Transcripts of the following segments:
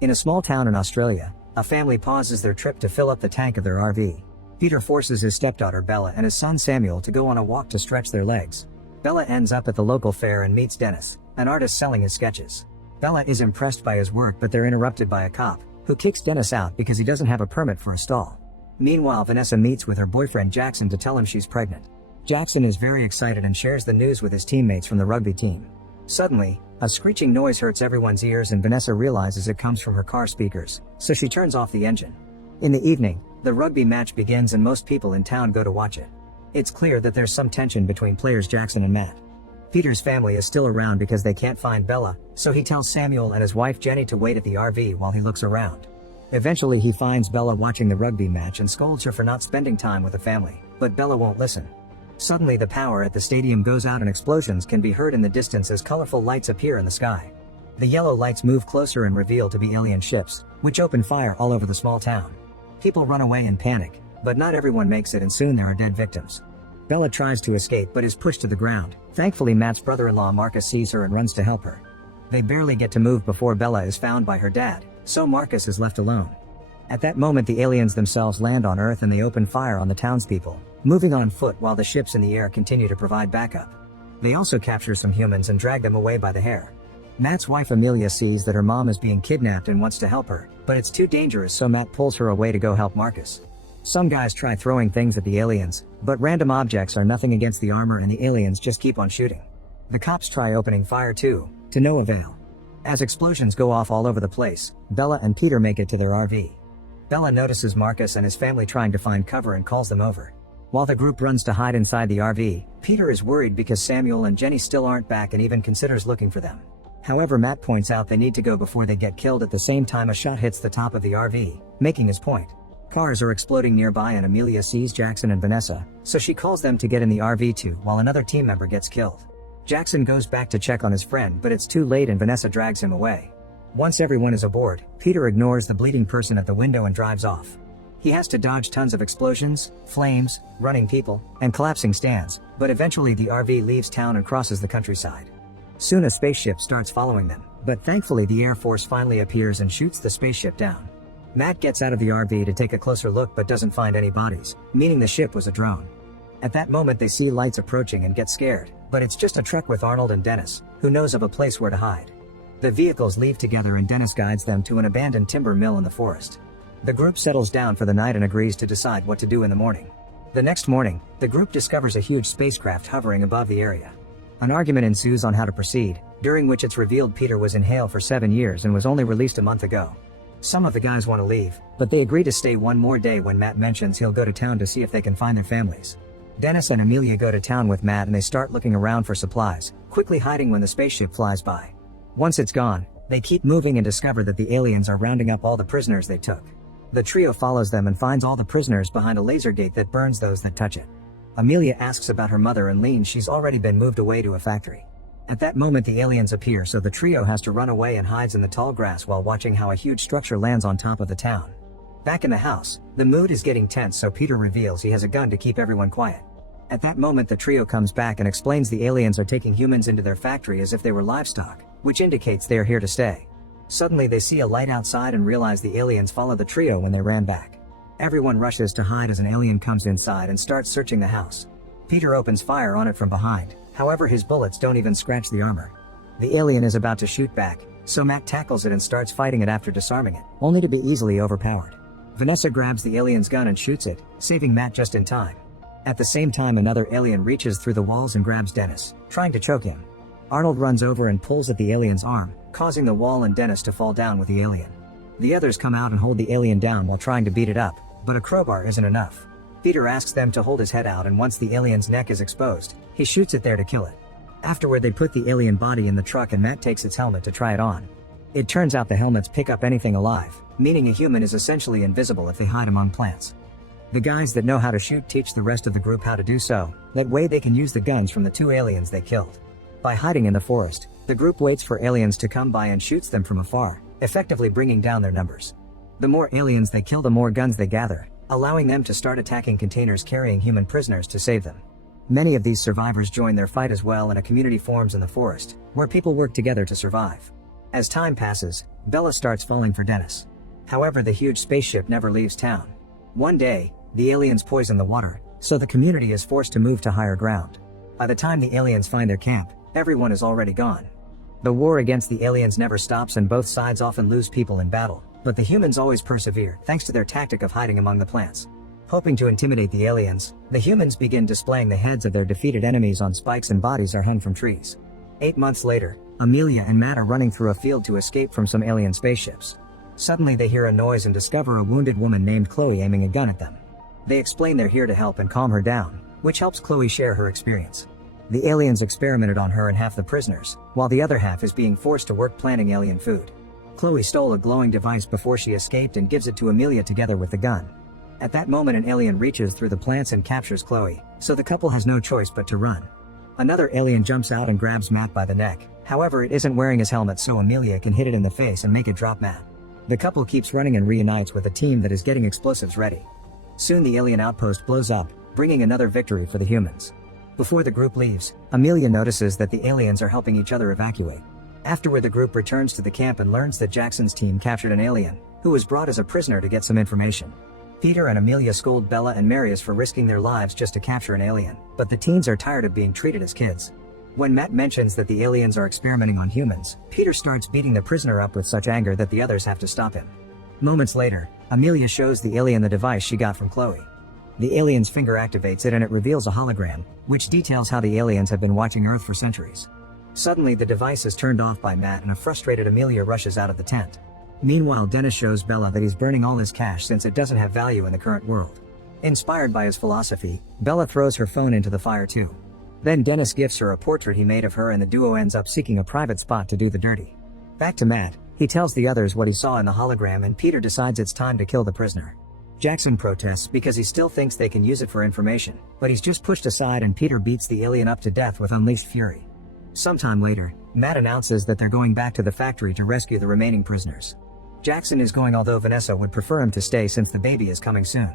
In a small town in Australia, a family pauses their trip to fill up the tank of their RV. Peter forces his stepdaughter Bella and his son Samuel to go on a walk to stretch their legs. Bella ends up at the local fair and meets Dennis, an artist selling his sketches. Bella is impressed by his work, but they're interrupted by a cop, who kicks Dennis out because he doesn't have a permit for a stall. Meanwhile, Vanessa meets with her boyfriend Jackson to tell him she's pregnant. Jackson is very excited and shares the news with his teammates from the rugby team. Suddenly, a screeching noise hurts everyone's ears and Vanessa realizes it comes from her car speakers, so she turns off the engine. In the evening, the rugby match begins and most people in town go to watch it. It's clear that there's some tension between players Jackson and Matt. Peter's family is still around because they can't find Bella, so he tells Samuel and his wife Jenny to wait at the RV while he looks around. Eventually he finds Bella watching the rugby match and scolds her for not spending time with the family, but Bella won't listen. Suddenly the power at the stadium goes out and explosions can be heard in the distance as colorful lights appear in the sky. The yellow lights move closer and reveal to be alien ships, which open fire all over the small town. People run away in panic, but not everyone makes it and soon there are dead victims. Bella tries to escape but is pushed to the ground. Thankfully Matt's brother-in-law Marcus sees her and runs to help her. They barely get to move before Bella is found by her dad, so Marcus is left alone. At that moment the aliens themselves land on Earth and they open fire on the townspeople, moving on foot while the ships in the air continue to provide backup. They also capture some humans and drag them away by the hair. Matt's wife Amelia sees that her mom is being kidnapped and wants to help her, but it's too dangerous so Matt pulls her away to go help Marcus. Some guys try throwing things at the aliens, but random objects are nothing against the armor and the aliens just keep on shooting. The cops try opening fire too, to no avail. As explosions go off all over the place, Bella and Peter make it to their RV. Bella notices Marcus and his family trying to find cover and calls them over. While the group runs to hide inside the RV, Peter is worried because Samuel and Jenny still aren't back and even considers looking for them. However, Matt points out they need to go before they get killed. At the same time a shot hits the top of the RV, making his point. Cars are exploding nearby and Amelia sees Jackson and Vanessa, so she calls them to get in the RV too while another team member gets killed. Jackson goes back to check on his friend but it's too late and Vanessa drags him away. Once everyone is aboard, Peter ignores the bleeding person at the window and drives off. He has to dodge tons of explosions, flames, running people, and collapsing stands, but eventually the RV leaves town and crosses the countryside. Soon a spaceship starts following them, but thankfully the Air Force finally appears and shoots the spaceship down. Matt gets out of the RV to take a closer look but doesn't find any bodies, meaning the ship was a drone. At that moment they see lights approaching and get scared, but it's just a truck with Arnold and Dennis, who knows of a place where to hide. The vehicles leave together and Dennis guides them to an abandoned timber mill in the forest. The group settles down for the night and agrees to decide what to do in the morning. The next morning, the group discovers a huge spacecraft hovering above the area. An argument ensues on how to proceed, during which it's revealed Peter was in Hale for 7 years and was only released a month ago. Some of the guys want to leave, but they agree to stay one more day when Matt mentions he'll go to town to see if they can find their families. Dennis and Amelia go to town with Matt and they start looking around for supplies, quickly hiding when the spaceship flies by. Once it's gone, they keep moving and discover that the aliens are rounding up all the prisoners they took. The trio follows them and finds all the prisoners behind a laser gate that burns those that touch it. Amelia asks about her mother and leans she's already been moved away to a factory. At that moment the aliens appear so the trio has to run away and hides in the tall grass while watching how a huge structure lands on top of the town. Back in the house, the mood is getting tense so Peter reveals he has a gun to keep everyone quiet. At that moment the trio comes back and explains the aliens are taking humans into their factory as if they were livestock, which indicates they are here to stay. Suddenly they see a light outside and realize the aliens follow the trio when they ran back. Everyone rushes to hide as an alien comes inside and starts searching the house. Peter opens fire on it from behind, however his bullets don't even scratch the armor. The alien is about to shoot back, so Matt tackles it and starts fighting it after disarming it, only to be easily overpowered. Vanessa grabs the alien's gun and shoots it, saving Matt just in time. At the same time another alien reaches through the walls and grabs Dennis, trying to choke him. Arnold runs over and pulls at the alien's arm, causing the wall and Dennis to fall down with the alien. The others come out and hold the alien down while trying to beat it up, but a crowbar isn't enough. Peter asks them to hold his head out and once the alien's neck is exposed, he shoots it there to kill it. Afterward they put the alien body in the truck and Matt takes its helmet to try it on. It turns out the helmets pick up anything alive, meaning a human is essentially invisible if they hide among plants. The guys that know how to shoot teach the rest of the group how to do so, that way they can use the guns from the 2 aliens they killed. By hiding in the forest, the group waits for aliens to come by and shoots them from afar, effectively bringing down their numbers. The more aliens they kill the more guns they gather, allowing them to start attacking containers carrying human prisoners to save them. Many of these survivors join their fight as well and a community forms in the forest, where people work together to survive. As time passes, Bella starts falling for Dennis. However, the huge spaceship never leaves town. One day, the aliens poison the water, so the community is forced to move to higher ground. By the time the aliens find their camp, everyone is already gone. The war against the aliens never stops and both sides often lose people in battle, but the humans always persevere thanks to their tactic of hiding among the plants. Hoping to intimidate the aliens, the humans begin displaying the heads of their defeated enemies on spikes and bodies are hung from trees. 8 months later, Amelia and Matt are running through a field to escape from some alien spaceships. Suddenly they hear a noise and discover a wounded woman named Chloe aiming a gun at them. They explain they're here to help and calm her down, which helps Chloe share her experience. The aliens experimented on her and half the prisoners, while the other half is being forced to work planting alien food. Chloe stole a glowing device before she escaped and gives it to Amelia together with the gun. At that moment an alien reaches through the plants and captures Chloe, so the couple has no choice but to run. Another alien jumps out and grabs Matt by the neck, however it isn't wearing his helmet so Amelia can hit it in the face and make it drop Matt. The couple keeps running and reunites with a team that is getting explosives ready. Soon the alien outpost blows up, bringing another victory for the humans. Before the group leaves, Amelia notices that the aliens are helping each other evacuate. Afterward the group returns to the camp and learns that Jackson's team captured an alien, who was brought as a prisoner to get some information. Peter and Amelia scold Bella and Marius for risking their lives just to capture an alien, but the teens are tired of being treated as kids. When Matt mentions that the aliens are experimenting on humans, Peter starts beating the prisoner up with such anger that the others have to stop him. Moments later, Amelia shows the alien the device she got from Chloe. The alien's finger activates it and it reveals a hologram, which details how the aliens have been watching Earth for centuries. Suddenly the device is turned off by Matt and a frustrated Amelia rushes out of the tent. Meanwhile Dennis shows Bella that he's burning all his cash since it doesn't have value in the current world. Inspired by his philosophy, Bella throws her phone into the fire too. Then Dennis gifts her a portrait he made of her and the duo ends up seeking a private spot to do the dirty. Back to Matt, he tells the others what he saw in the hologram and Peter decides it's time to kill the prisoner. Jackson protests because he still thinks they can use it for information, but he's just pushed aside and Peter beats the alien up to death with unleashed fury. Sometime later, Matt announces that they're going back to the factory to rescue the remaining prisoners. Jackson is going although Vanessa would prefer him to stay since the baby is coming soon.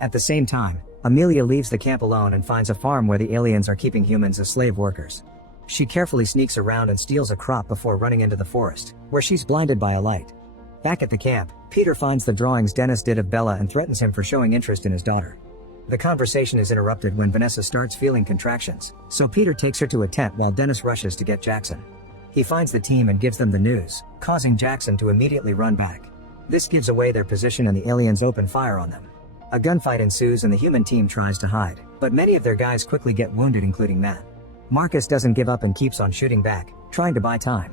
At the same time, Amelia leaves the camp alone and finds a farm where the aliens are keeping humans as slave workers. She carefully sneaks around and steals a crop before running into the forest, where she's blinded by a light. Back at the camp, Peter finds the drawings Dennis did of Bella and threatens him for showing interest in his daughter. The conversation is interrupted when Vanessa starts feeling contractions, so Peter takes her to a tent while Dennis rushes to get Jackson. He finds the team and gives them the news, causing Jackson to immediately run back. This gives away their position and the aliens open fire on them. A gunfight ensues and the human team tries to hide, but many of their guys quickly get wounded including Matt. Marcus doesn't give up and keeps on shooting back, trying to buy time.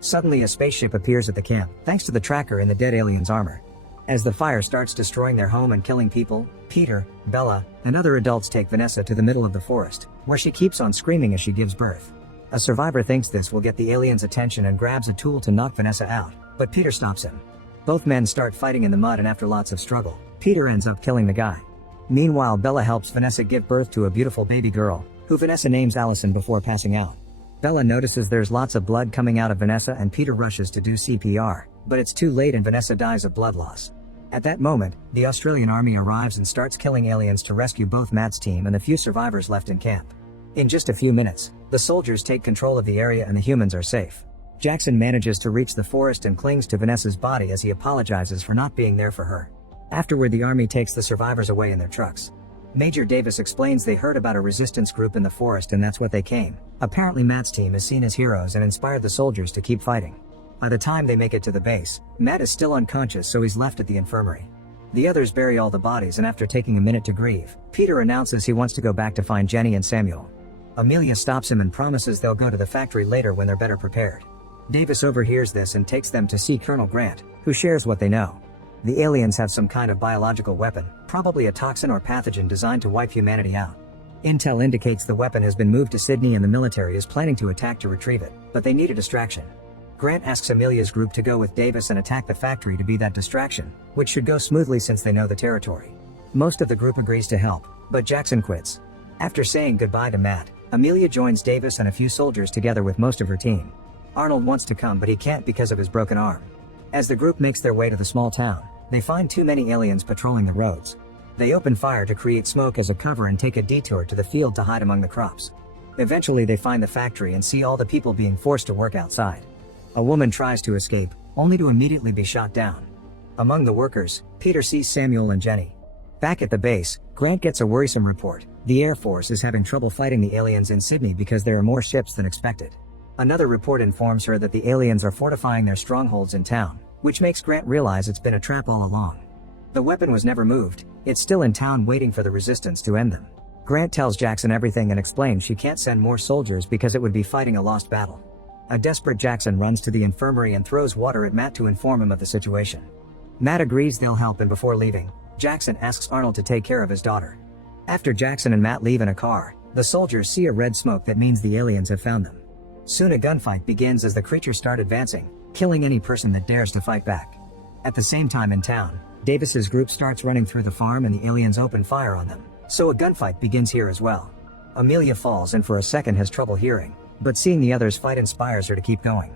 Suddenly a spaceship appears at the camp, thanks to the tracker in the dead alien's armor. As the fire starts destroying their home and killing people, Peter, Bella, and other adults take Vanessa to the middle of the forest, where she keeps on screaming as she gives birth. A survivor thinks this will get the aliens' attention and grabs a tool to knock Vanessa out, but Peter stops him. Both men start fighting in the mud and after lots of struggle, Peter ends up killing the guy. Meanwhile Bella helps Vanessa give birth to a beautiful baby girl, who Vanessa names Allison before passing out. Bella notices there's lots of blood coming out of Vanessa and Peter rushes to do CPR, but it's too late and Vanessa dies of blood loss. At that moment, the Australian army arrives and starts killing aliens to rescue both Matt's team and the few survivors left in camp. In just a few minutes, the soldiers take control of the area and the humans are safe. Jackson manages to reach the forest and clings to Vanessa's body as he apologizes for not being there for her. Afterward the army takes the survivors away in their trucks. Major Davis explains they heard about a resistance group in the forest and that's what they came. Apparently Matt's team is seen as heroes and inspired the soldiers to keep fighting. By the time they make it to the base, Matt is still unconscious so he's left at the infirmary. The others bury all the bodies and after taking a minute to grieve, Peter announces he wants to go back to find Jenny and Samuel. Amelia stops him and promises they'll go to the factory later when they're better prepared. Davis overhears this and takes them to see Colonel Grant, who shares what they know. The aliens have some kind of biological weapon, probably a toxin or pathogen designed to wipe humanity out. Intel indicates the weapon has been moved to Sydney and the military is planning to attack to retrieve it, but they need a distraction. Grant asks Amelia's group to go with Davis and attack the factory to be that distraction, which should go smoothly since they know the territory. Most of the group agrees to help, but Jackson quits. After saying goodbye to Matt, Amelia joins Davis and a few soldiers together with most of her team. Arnold wants to come but he can't because of his broken arm. As the group makes their way to the small town, they find too many aliens patrolling the roads. They open fire to create smoke as a cover and take a detour to the field to hide among the crops. Eventually they find the factory and see all the people being forced to work outside. A woman tries to escape, only to immediately be shot down. Among the workers, Peter sees Samuel and Jenny. Back at the base, Grant gets a worrisome report. The Air Force is having trouble fighting the aliens in Sydney because there are more ships than expected. Another report informs her that the aliens are fortifying their strongholds in town, which makes Grant realize it's been a trap all along. The weapon was never moved, it's still in town waiting for the resistance to end them. Grant tells Jackson everything and explains she can't send more soldiers because it would be fighting a lost battle. A desperate Jackson runs to the infirmary and throws water at Matt to inform him of the situation. Matt agrees they'll help, and before leaving, Jackson asks Arnold to take care of his daughter. After Jackson and Matt leave in a car, the soldiers see a red smoke that means the aliens have found them. Soon a gunfight begins as the creatures start advancing, killing any person that dares to fight back. At the same time in town, Davis's group starts running through the farm and the aliens open fire on them, so a gunfight begins here as well. Amelia falls and for a second has trouble hearing, but seeing the others fight inspires her to keep going.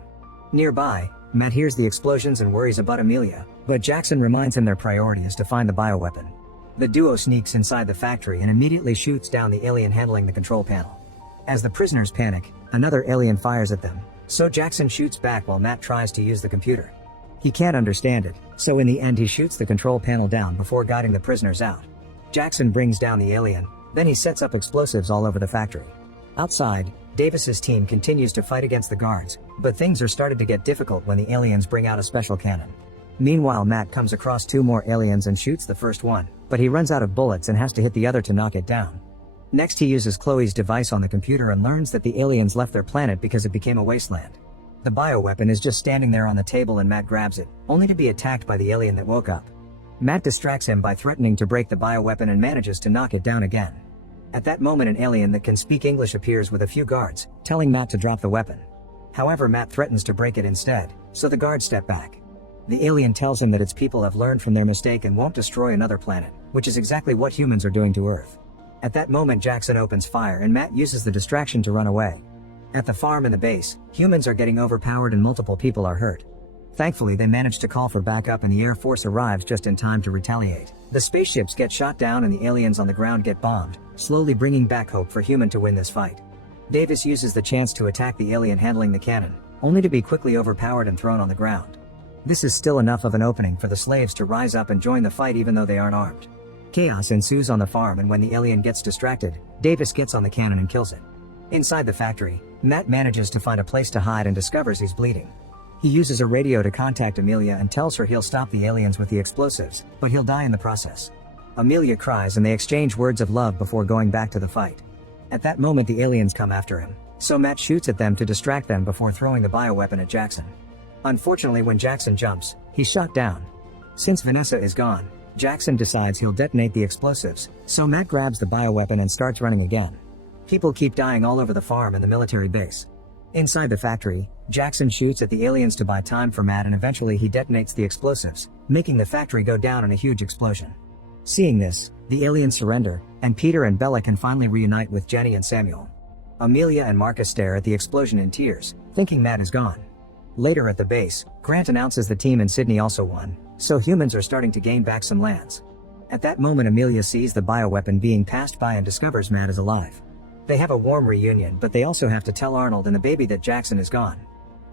Nearby, Matt hears the explosions and worries about Amelia, but Jackson reminds him their priority is to find the bioweapon. The duo sneaks inside the factory and immediately shoots down the alien handling the control panel. As the prisoners panic, another alien fires at them, so Jackson shoots back while Matt tries to use the computer. He can't understand it, so in the end he shoots the control panel down before guiding the prisoners out. Jackson brings down the alien, then he sets up explosives all over the factory. Outside, Davis's team continues to fight against the guards, but things are starting to get difficult when the aliens bring out a special cannon. Meanwhile, Matt comes across two more aliens and shoots the first one, but he runs out of bullets and has to hit the other to knock it down. Next he uses Chloe's device on the computer and learns that the aliens left their planet because it became a wasteland. The bioweapon is just standing there on the table and Matt grabs it, only to be attacked by the alien that woke up. Matt distracts him by threatening to break the bioweapon and manages to knock it down again. At that moment an alien that can speak English appears with a few guards, telling Matt to drop the weapon. However, Matt threatens to break it instead, so the guards step back. The alien tells him that its people have learned from their mistake and won't destroy another planet, which is exactly what humans are doing to Earth. At that moment Jackson opens fire and Matt uses the distraction to run away. At the farm and the base, humans are getting overpowered and multiple people are hurt. Thankfully they manage to call for backup and the Air Force arrives just in time to retaliate. The spaceships get shot down and the aliens on the ground get bombed, slowly bringing back hope for human to win this fight. Davis uses the chance to attack the alien handling the cannon, only to be quickly overpowered and thrown on the ground. This is still enough of an opening for the slaves to rise up and join the fight even though they aren't armed. Chaos ensues on the farm and when the alien gets distracted, Davis gets on the cannon and kills it. Inside the factory, Matt manages to find a place to hide and discovers he's bleeding. He uses a radio to contact Amelia and tells her he'll stop the aliens with the explosives, but he'll die in the process. Amelia cries and they exchange words of love before going back to the fight. At that moment the aliens come after him, so Matt shoots at them to distract them before throwing the bioweapon at Jackson. Unfortunately, when Jackson jumps, he's shot down. Since Vanessa is gone, Jackson decides he'll detonate the explosives, so Matt grabs the bioweapon and starts running again. People keep dying all over the farm and the military base. Inside the factory, Jackson shoots at the aliens to buy time for Matt and eventually he detonates the explosives, making the factory go down in a huge explosion. Seeing this, the aliens surrender, and Peter and Bella can finally reunite with Jenny and Samuel. Amelia and Marcus stare at the explosion in tears, thinking Matt is gone. Later at the base, Grant announces the team in Sydney also won, so humans are starting to gain back some lands. At that moment Amelia sees the bioweapon being passed by and discovers Matt is alive. They have a warm reunion, but they also have to tell Arnold and the baby that Jackson is gone.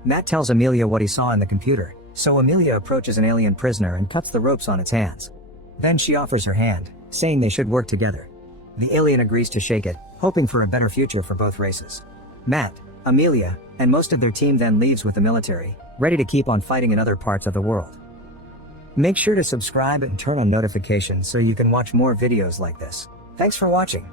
Matt tells Amelia what he saw in the computer, so Amelia approaches an alien prisoner and cuts the ropes on its hands. Then she offers her hand, saying they should work together. The alien agrees to shake it, hoping for a better future for both races. Matt, Amelia, and most of their team then leaves with the military, ready to keep on fighting in other parts of the world. Make sure to subscribe and turn on notifications so you can watch more videos like this. Thanks for watching.